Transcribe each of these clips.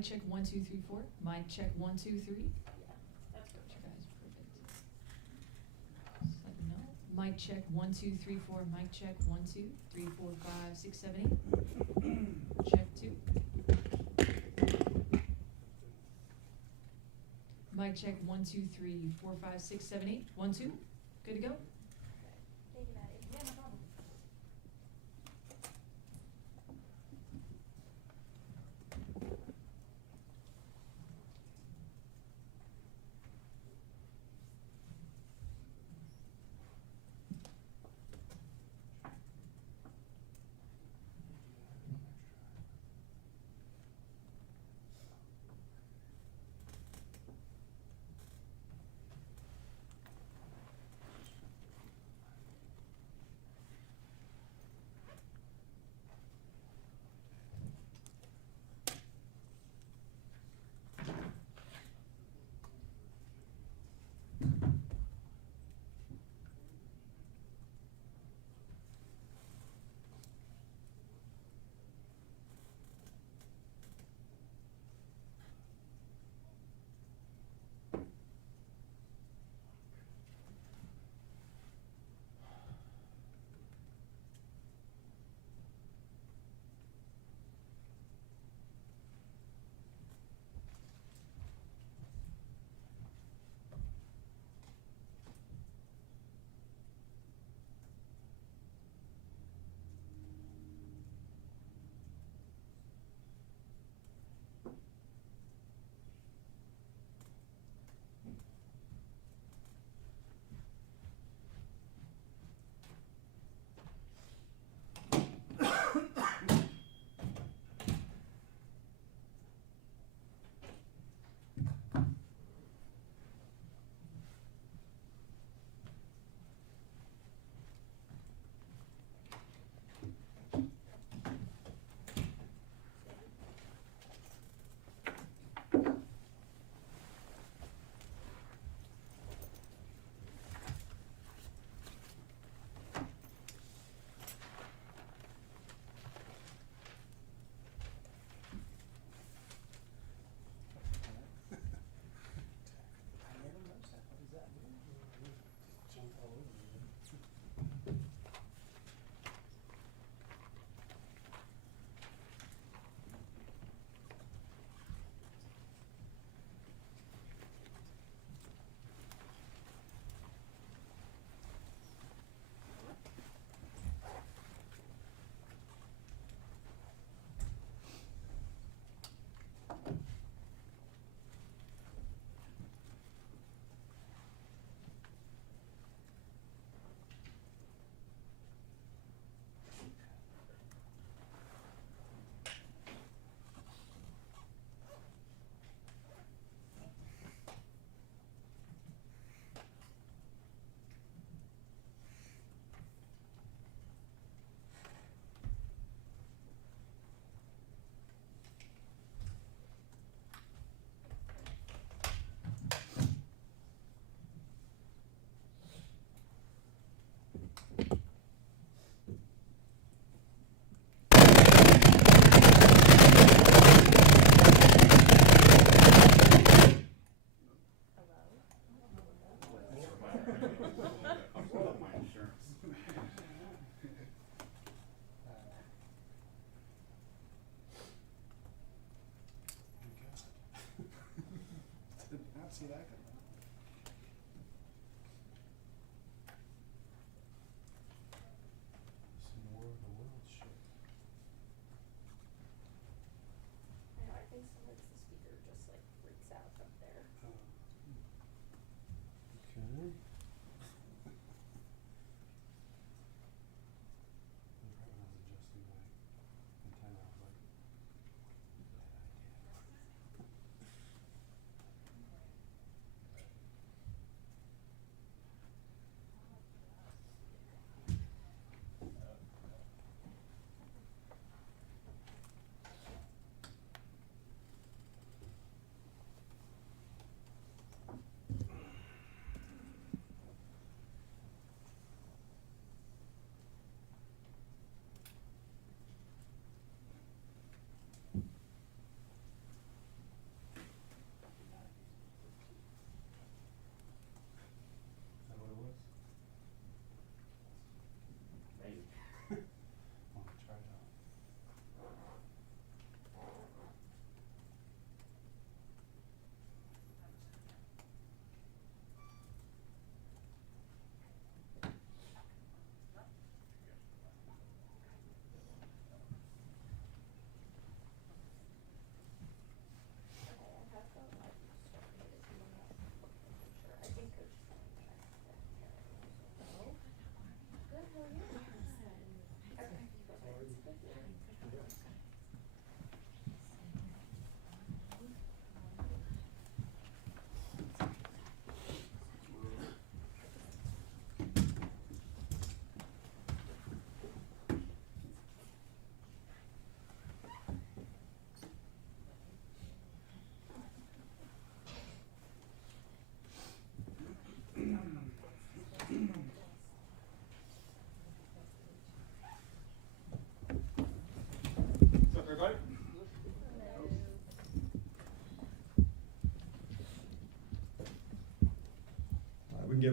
Mic check 1 2 3 4. Mic check 1 2 3. Yeah, that's good. You guys, perfect. Just let me know. Mic check 1 2 3 4. Mic check 1 2 3 4 5 6 7 8. Check 2. Mic check 1 2 3 4 5 6 7 8. 1 2. Good to go. Thank you, Maddie. Yeah, no problem.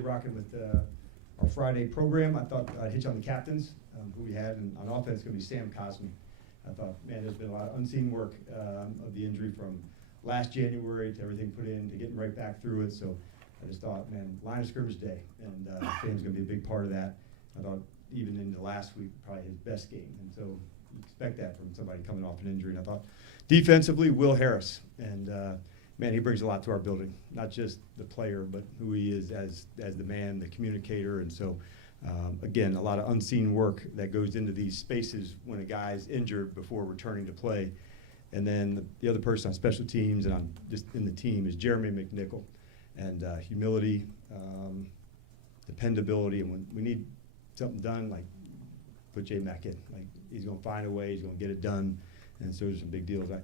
rocking with our Friday program. I thought I'd hit you on the captains, who we had, and on offense, it's going to be Sam Cosme. I thought, man, there's been a lot of unseen work of the injury from last January to everything put in to getting right back through it. So I just thought, man, line of scrimmage day, and Sam's going to be a big part of that. I thought even into last week, probably his best game, and so you expect that from somebody coming off an injury. And I thought defensively, Will Harris, and man, he brings a lot to our building, not just the player, but who he is as the man, the communicator. And so, again, a lot of unseen work that goes into these spaces when a guy's injured before returning to play. And then the other person on special teams and on just in the team is Jeremy McNichol. And humility, dependability, and when we need something done, like put J Mac in. Like he's going to find a way, he's going to get it done. And so there's some big deals. I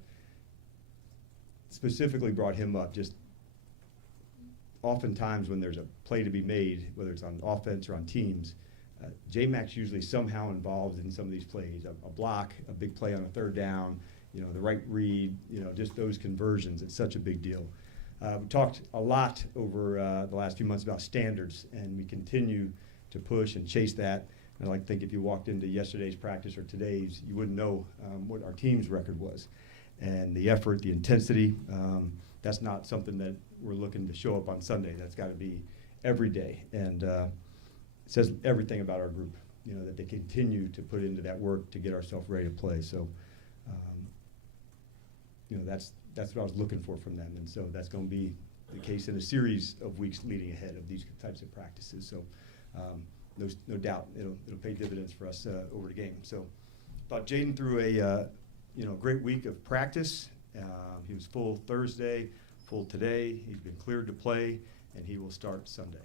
specifically brought him up just oftentimes when there's a play to be made, whether it's on offense or on teams, J-Mac's usually somehow involved in some of these plays, a block, a big play on a third down, the right read, just those conversions. It's such a big deal. We talked a lot over the last few months about standards, and we continue to push and chase that. And I like to think if you walked into yesterday's practice or today's, you wouldn't know what our team's record was. And the effort, the intensity, that's not something that we're looking to show up on Sunday. That's got to be every day. And it says everything about our group, that they continue to put into that work to get ourselves ready to play. So, that's what I was looking for from them. And so that's going to be the case in a series of weeks leading ahead of these types of practices. So no doubt it'll pay dividends for us over the game. So thought Jayden threw a great week of practice. He was full Thursday, full today. He's been cleared to play, and he will start Sunday.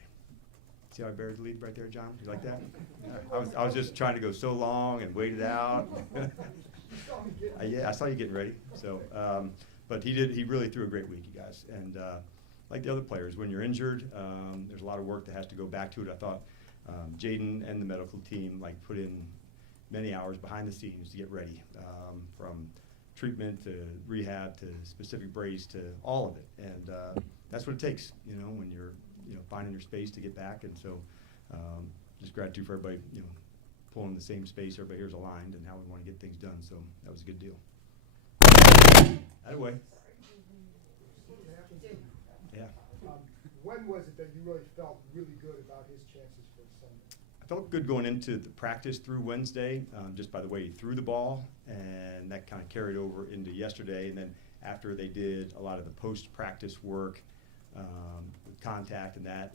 See how I buried the lead right there, John? You like that? I was just trying to go so long and wait it out. Yeah, I saw you getting ready. So, but he really threw a great week, you guys. And like the other players, when you're injured, there's a lot of work that has to go back to it. I thought Jayden and the medical team put in many hours behind the scenes to get ready, from treatment to rehab to specific brace to all of it. And that's what it takes, when you're finding your space to get back. And so just gratitude for everybody, pulling the same space. Everybody here's aligned and how we want to get things done. So that was a good deal. That way. Yeah. When was it that you really felt really good about his chances for Sunday? I felt good going into the practice through Wednesday, just by the way he threw the ball, and that kind of carried over into yesterday. And then after they did a lot of the post-practice work with contact and that,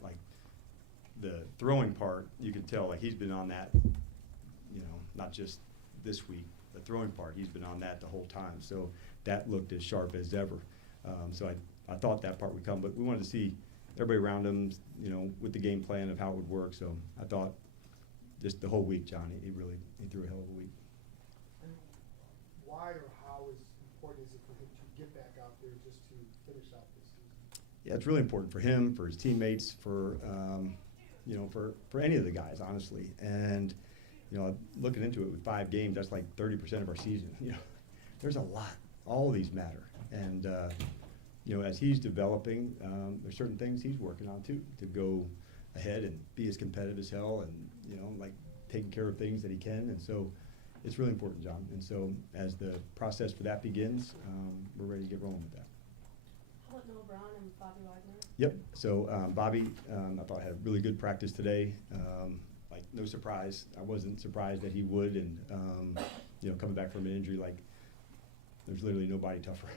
the throwing part, you can tell he's been on that, not just this week. The throwing part, he's been on that the whole time. So that looked as sharp as ever. So I thought that part would come, but we wanted to see everybody around him, with the game plan of how it would work. So I thought just the whole week, John, he threw a hell of a week. And why or how important is it for him to get back out there just to finish out this season? Yeah, it's really important for him, for his teammates, for any of the guys, honestly. And looking into it with 5 games, that's like 30% of our season. There's a lot. All of these matter. And as he's developing, there's certain things he's working on too, to go ahead and be as competitive as hell, and taking care of things that he can. And so it's really important, John. And so as the process for that begins, we're ready to get rolling with that. How about Noah Brown and Bobby Wagner? Yep. So Bobby, I thought had a really good practice today. No surprise. I wasn't surprised that he would. And coming back from an injury, there's literally nobody tougher.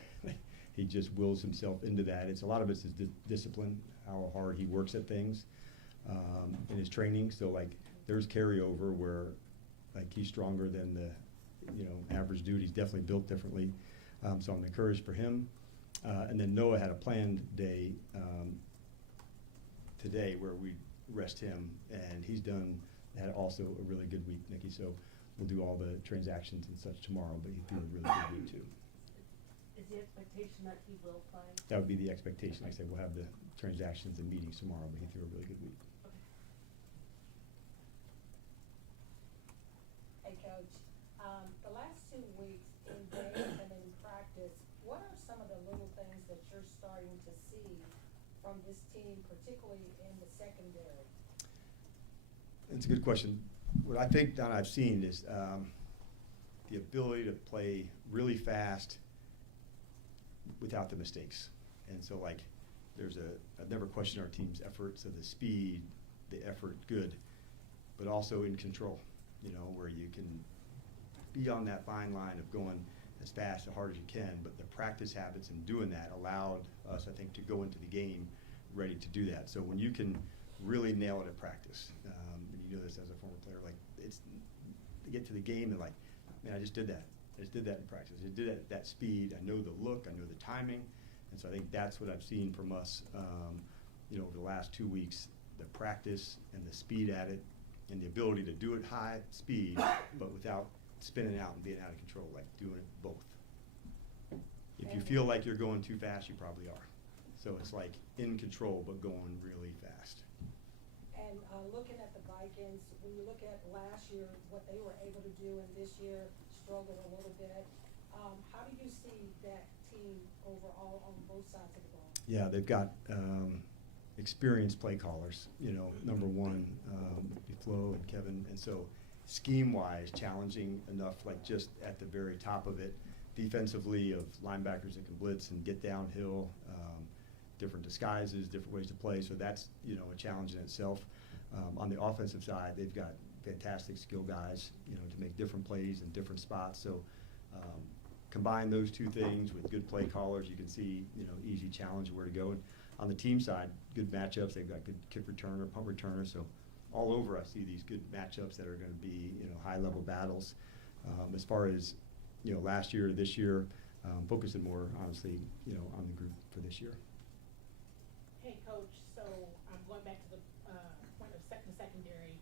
He just wills himself into that. A lot of it's his discipline, how hard he works at things in his training. So there's carryover where he's stronger than the average dude. He's definitely built differently. So I'm encouraged for him. And then Noah had a planned day today where we rest him, and had also a really good week, Nikki. So we'll do all the transactions and such tomorrow, but he threw a really good week too. Is the expectation that he will play? That would be the expectation. Like I said, we'll have the transactions and meetings tomorrow, but he threw a really good week. Hey, Coach. The last 2 weeks in game and in practice, what are some of the little things that you're starting to see from this team, particularly in the secondary? It's a good question. What I think, Don, I've seen is the ability to play really fast without the mistakes. And so, like, I've never questioned our team's effort, so the speed, the effort, good, but also in control, where you can be on that fine line of going as fast, as hard as you can, but the practice habits in doing that allowed us, I think, to go into the game ready to do that. So when you can really nail it at practice, and you know this as a former player, like, it's to get to the game and like, man, I just did that. I just did that in practice. I did that at that speed. I know the look. I know the timing. And so I think that's what I've seen from us, over the last 2 weeks, the practice and the speed at it and the ability to do it high speed, but without spinning out and being out of control, like doing it both. If you feel like you're going too fast, you probably are. So it's like in control, but going really fast. And looking at the Vikings, when you look at last year, what they were able to do, and this year struggled a little bit, how do you see that team overall on both sides of the ball? Yeah, they've got experienced play callers, number one, Flo and Kevin. And so scheme-wise, challenging enough, like just at the very top of it, defensively of linebackers that can blitz and get downhill, different disguises, different ways to play. So that's, a challenge in itself. On the offensive side, they've got fantastic skill guys, to make different plays in different spots. So combine those two things with good play callers, you can see, easy challenge where to go. And on the team side, good matchups. They've got good kick returner, punt returner. So all over, I see these good matchups that are going to be, high-level battles. As far as, last year to this year, focusing more, honestly, on the group for this year. Hey, Coach, so I'm going back to the point of the secondary.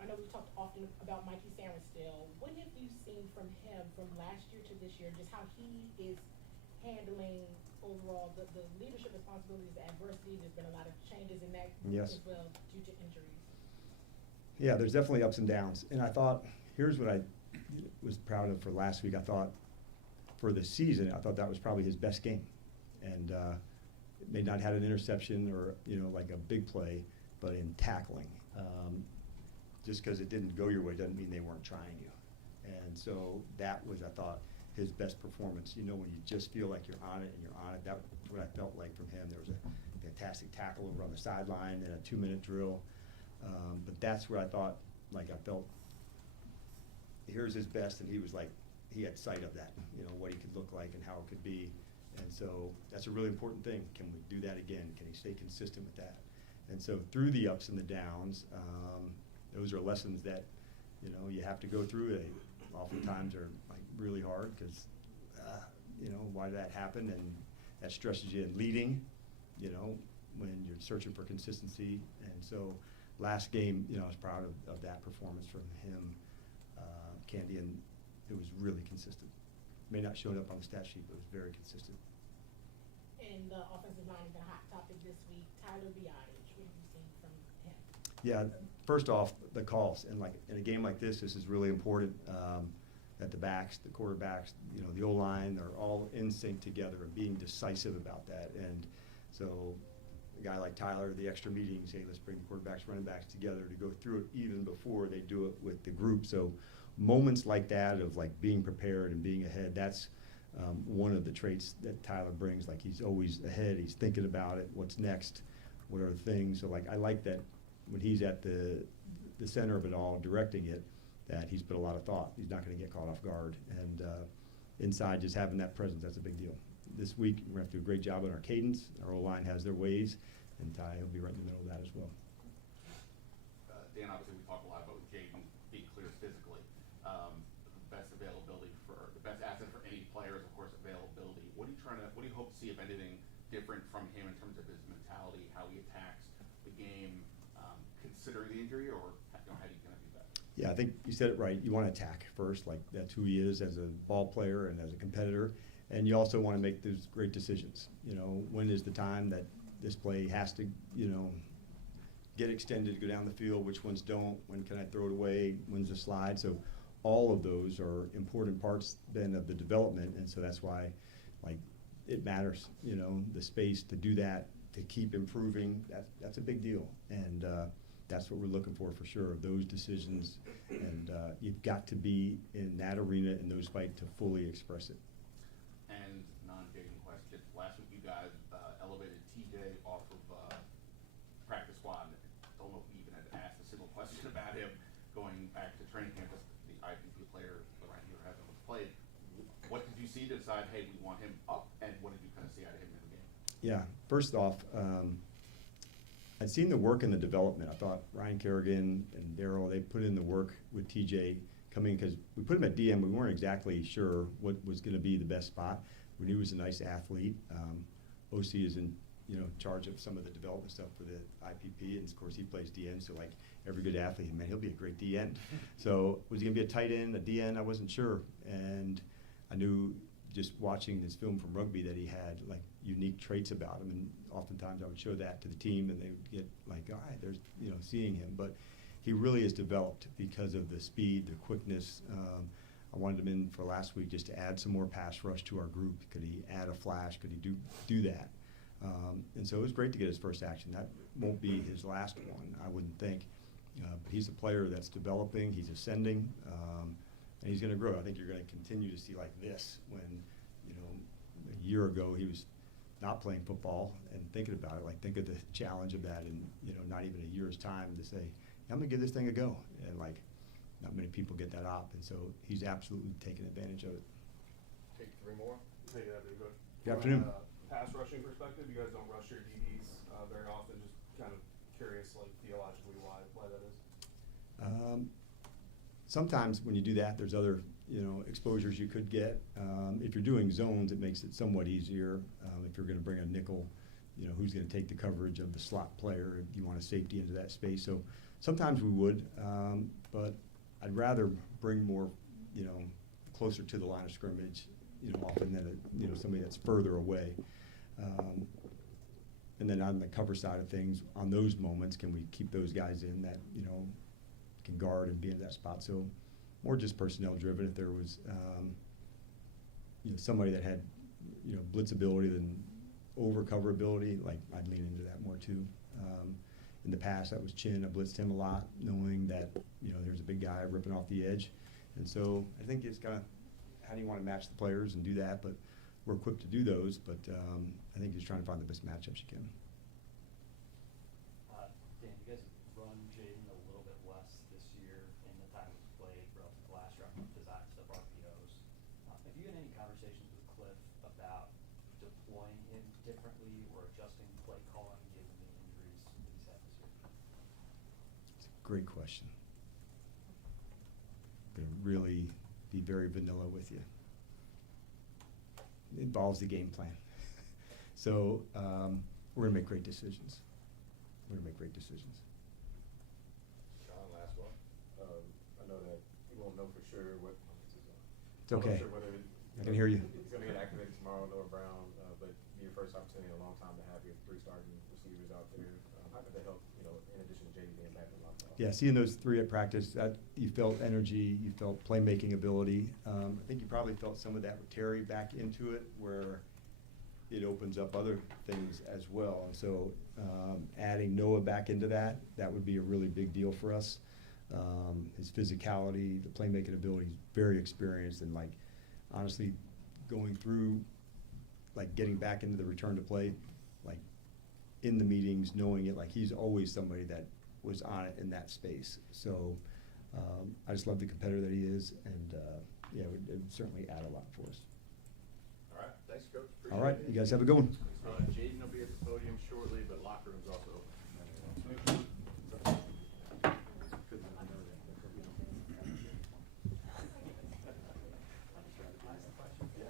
I know we've talked often about Mikey Sanders still. What have you seen from him from last year to this year, just how he is handling overall the leadership responsibilities, the adversity? There's been a lot of changes in that group Yes. as well due to injuries. Yeah, there's definitely ups and downs. And I thought, here's what I was proud of for last week. I thought for the season, I thought that was probably his best game. And may not have had an interception or, like a big play, but in tackling. Just because it didn't go your way doesn't mean they weren't trying you. And so that was, I thought, his best performance. When you just feel like you're on it and you're on it, that's what I felt like from him. There was a fantastic tackle over on the sideline and a 2-minute drill. But that's where I thought, like, I felt, here's his best, and he was like, he had sight of that, what he could look like and how it could be. And so that's a really important thing. Can we do that again? Can he stay consistent with that? And so through the ups and the downs, those are lessons that, you have to go through. They oftentimes are like really hard because, why did that happen? And that stresses you in leading, when you're searching for consistency. And so last game, I was proud of that performance from him, Candy, and it was really consistent. May not show up on the stat sheet, but it was very consistent. And the offensive line is a hot topic this week. Tyler Biadic, what have you seen from him? Yeah, first off, the calls. And like in a game like this is really important that the backs, the quarterbacks, the O-line are all in sync together and being decisive about that. And so a guy like Tyler, the extra meetings, hey, let's bring the quarterbacks, running backs together to go through it even before they do it with the group. So moments like that of like being prepared and being ahead, that's one of the traits that Tyler brings. Like he's always ahead, he's thinking about it, what's next, what are the things. So like I like that when he's at the center of it all, directing it, that he's put a lot of thought. He's not going to get caught off guard. And inside, just having that presence, that's a big deal. This week, we're going to have to do a great job on our cadence. Our O-line has their ways, and Ty will be right in the middle of that as well. Dan, obviously we talk a lot about Jayden being clear physically. The best asset for any player is, of course, availability. What do you hope to see, if anything, different from him in terms of his mentality, how he attacks the game, considering the injury, or how do you kind of do that? Yeah, I think you said it right. You want to attack first, like that's who he is as a ball player and as a competitor. And you also want to make those great decisions. When is the time that this play has to, get extended to go down the field, which ones don't, when can I throw it away, when's the slide. So all of those are important parts then of the development, and so that's why, like, it matters, the space to do that, to keep improving, that's a big deal. And that's what we're looking for sure, those decisions. And you've got to be in that arena, in those fights, to fully express it. And non-Jayden question, last week you guys elevated TJ off of practice squad. Don't know if we even had asked a single question about him going back to training camp as the IPP player around here having played. What did you see to decide, hey, we want him up, and what did you kind of see out of him in the game? Yeah, first off, I'd seen the work in the development. I thought Ryan Kerrigan and Darryl, they put in the work with TJ coming, because we put him at DM. We weren't exactly sure what was going to be the best spot. We knew he was a nice athlete. OC is in charge of some of the development stuff for the IPP, and of course he plays DN. So like every good athlete, man, he'll be a great DN. So was he going to be a tight end, a DN? I wasn't sure, and I knew just watching this film from rugby that he had like unique traits about him, and oftentimes I would show that to the team, and they would get like, all right, there's seeing him, but he really is developed because of the speed, the quickness. I wanted him in for last week just to add some more pass rush to our group. Could he add a flash? Could he do that? And so it was great to get his first action. That won't be his last one, I wouldn't think. But he's a player that's developing. He's ascending, and he's going to grow. I think you're going to continue to see like this when, a year ago he was not playing football and thinking about it. Like, think of the challenge of that in, not even a year's time to say, I'm going to give this thing a go. And like, not many people get that op, and so he's absolutely taking advantage of it. Take three more. Hey, that'd be good. Good afternoon. From a pass rushing perspective, you guys don't rush your DBs very often. Just kind of curious, like theologically, why that is. Sometimes when you do that, there's other exposures you could get. If you're doing zones, it makes it somewhat easier. If you're going to bring a nickel, who's going to take the coverage of the slot player if you want a safety into that space. So sometimes we would, but I'd rather bring more, closer to the line of scrimmage, often than somebody that's further away. And then on the cover side of things, on those moments, can we keep those guys in that can guard and be in that spot? So more just personnel driven. If there was somebody that had blitz ability than over cover ability, like I'd lean into that more too. In the past, that was Chin. I blitzed him a lot, knowing that there's a big guy ripping off the edge, and so I think it's kind of how do you want to match the players and do that. But we're equipped to do those. But I think just trying to find the best matchups you can. Dan, you guys run Jayden a little bit less this year in the time he's played relative to last year to Zach's stuff RPOs. Have you had any conversations with Cliff about deploying him differently or adjusting play calling given the injuries that he's had this year? It's a great question. I'm gonna really be very vanilla with you. It involves the game plan. So we're gonna make great decisions. We're gonna make great decisions. Sean, last one. I know that you won't know for sure what. It's okay. I'm not sure whether I can hear you. He's going to get activated tomorrow, Noah Brown, but be your first opportunity in a long time to have your three starting receivers out there. How could that help, in addition to Jayden being back in lockdown? Yeah, seeing those three at practice, that you felt energy, you felt playmaking ability. I think you probably felt some of that with Terry back into it, where it opens up other things as well. And so adding Noah back into that would be a really big deal for us. His physicality, the playmaking ability, he's very experienced, and like honestly going through like getting back into the return to play, like in the meetings, knowing it, like he's always somebody that was on it in that space. So I just love the competitor that he is, and yeah, it would certainly add a lot for us. All right. Thanks, Coach. All right, you guys have a good one. Jayden will be at the podium shortly, but locker room's also open. Yeah.